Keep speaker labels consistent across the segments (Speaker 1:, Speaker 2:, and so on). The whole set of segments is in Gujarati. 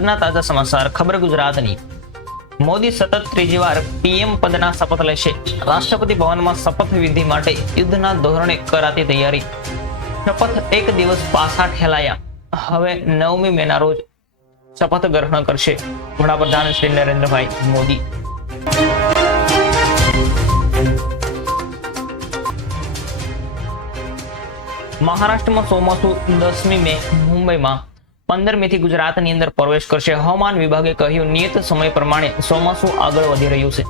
Speaker 1: આજના તાજા સમાચાર, ખબર ગુજરાતની. મોદી સતત ત્રીજી વાર પીએમ પદના શપથ લેશે. રાષ્ટ્રપતિ ભવનમાં શપથ વિધિ માટે યુદ્ધના ધોરણે કરાતી તૈયારી. શપથ એક દિવસ પાછા ઠેલાયા હવે નવમી મેના રોજ શપથ ગ્રહણ કરશે. વડાપ્રધાન શ્રી નરેન્દ્રભાઈ મોદી. મહારાષ્ટ્રમાં ચોમાસું દસમી મે મુંબઈમાં પંદર મે થી ગુજરાતની અંદર પ્રવેશ કરશે. હવામાન વિભાગે કહ્યું, નિયત સમય પ્રમાણે ચોમાસું આગળ વધી રહ્યું છે.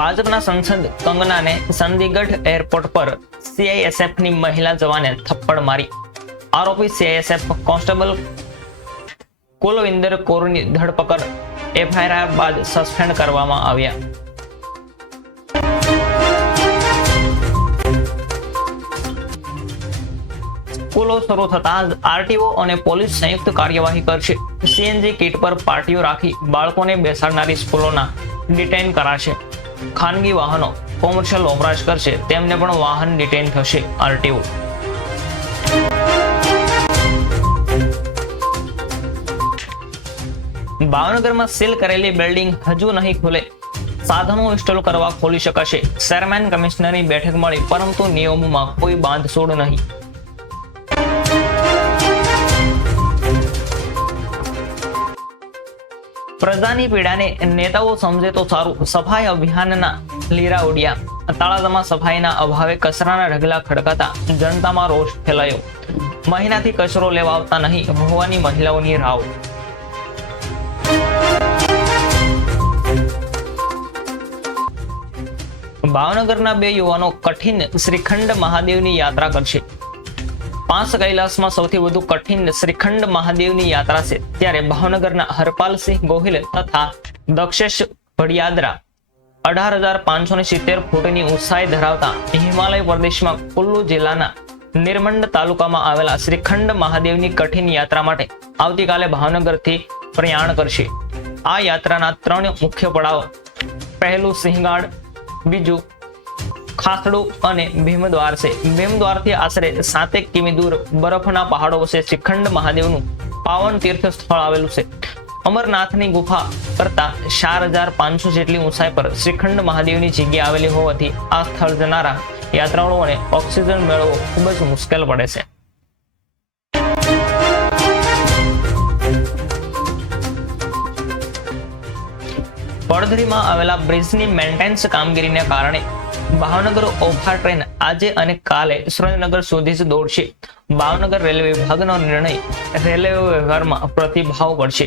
Speaker 1: ભાજપના સંસદ કંગનાને ચંદીગઢ એરપોર્ટ પર સીઆઈએસએફની મહિલા જવાને થપ્પડ મારી. આરોપી સીઆઈએસએફ કોન્સ્ટેબલ કુલવિંદર કોરની ધરપકડ. એફઆઈઆર બાદ સસ્પેન્ડ કરવામાં આવ્યા. સ્કૂલો શરૂ થતા જ આરટીઓ અને પોલીસ સંયુક્ત કાર્યવાહી કરશે. સીએનજી કીટ પર પાર્ટીઓ રાખી બાળકોને બેસાડનારી સ્કૂલોના ડિટેન કરાશે. ખાનગી વાહનો, કોમર્શિયલ વપરાશ કરશે, તેમને પણ વાહન ડિટેન થશે, આરટીઓ. ભાવનગરમાં સીલ કરેલી બિલ્ડિંગ હજુ નહીં ખુલે. સાધનો ઇન્સ્ટોલ કરવા ખોલી શકાશે. ચેરમેન કમિશનરની બેઠક મળી, પરંતુ નિયમોમાં કોઈ બાંધછોડ નહીં. પ્રજાની પીડાને નેતાઓ સમજે તો સારું. સફાઈ અભિયાનના લીરા ઉડ્યા. તળાજામાં સફાઈના અભાવે કચરાના ઢગલા ખડકાતા જનતામાં રોષ ફેલાયો. મહિનાથી કચરો લેવા આવતા નહીં હોવાની મહિલાઓની રાવ. ભાવનગરના બે યુવાનો કઠિન શ્રીખંડ મહાદેવની યાત્રા કરશે. પાંચ કૈલાસમાં સૌથી વધુ કઠિન શ્રીખંડ મહાદેવની યાત્રા છે. ત્યારે ભાવનગરના હરપાલસિંહ ગોહિલ તથા દક્ષેશ ભડિયાદરા અઢાર હજાર પાંચસો ને સિત્તેર ફૂટની ઊંચાઈ ધરાવતા હિમાલય પ્રદેશમાં કુલ્લુ જિલ્લાના નિર્મંડ તાલુકામાં આવેલા શ્રીખંડ મહાદેવની કઠિન યાત્રા માટે આવતીકાલે ભાવનગરથી પ્રયાણ કરશે. આ યાત્રાના ત્રણ મુખ્ય પડાવ. પહેલું સિંહગાડ, બીજું ખાસડું અને ભીમદ્વાર છે. ભીમદ્વારથી આશરે સાતેક કિમી દૂર બરફના પહાડો વચ્ચે શ્રીખંડ મહાદેવનું પાવન તીર્થ સ્થળ આવેલું છે. અમરનાથની ગુફા કરતા ચાર હજાર પાંચસો જેટલી ઊંચાઈ પર શ્રીખંડ મહાદેવની જગ્યા આવેલી હોવાથી આ સ્થળ જનારા યાત્રાળુઓને ઓક્સિજન મેળવવો ખૂબ જ મુશ્કેલ પડે છે. પડધરીમાં આવેલા બ્રિજની મેન્ટેનન્સ કામગીરીને કારણે ભાવનગર ઓફા ટ્રેન આજે અને કાલે સુરેન્દ્રનગર સુધી જ દોડશે. ભાવનગર રેલવે વિભાગનો નિર્ણય રેલવે વ્યવહારમાં પ્રતિભાવ પડશે